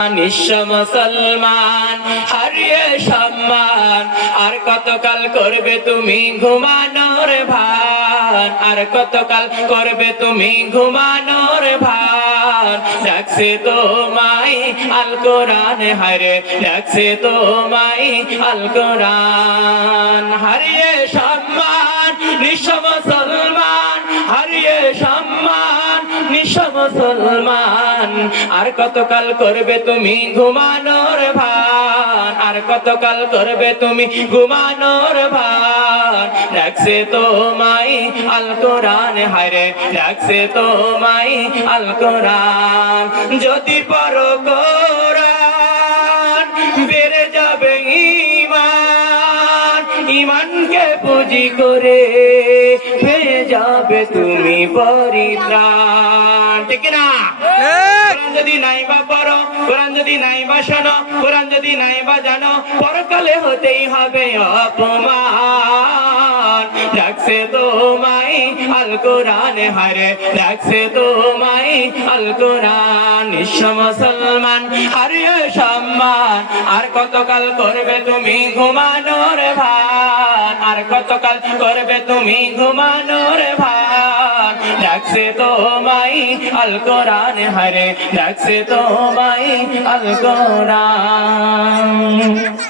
মুসলমান হারিয়ে সম্মান। আর কতকাল করবে তুমি ঘুমানোর ভান? আর কতকাল করবে তুমি ঘুমানোর ভান? ডাকছে তোমায় আল কোরআন হারে ডাকছে তোমায় আল কোরআন, হারিয়ে সম্মান। মুসলমান। আর কতকাল করবে তুমি ঘুমানোর ভান? আর কতকাল করবে তুমি ঘুমানোর ভান? রাখছে তো মাই আল কোরআন হারে রাখছে তো মাই আল কোরআন। যদি পরো ইমানকে পুঁজি করে পেয়ে যাবে তুমি পরিত্রাণ। ঠিক না কোরআন যদি নাই বা পড়ো কোরআন যদি নাই বা শোনো কোরআন যদি নাই বা জানো পরকালে হতেই হবে অপমান। ডাকছে তোমায়, আল কোরআন হারে। ডাকছে তোমায়, আল কোরআন। মুসলমান হারিয়ে সম্মান। আর কতকাল করবে তুমি ঘুমানোর ভান? আর কতকাল করবে তুমি ঘুমানোর ভান? ডাকছে তোমায়, আল কোরআন হারে। ডাকছে তোমায়, আল কোরআন।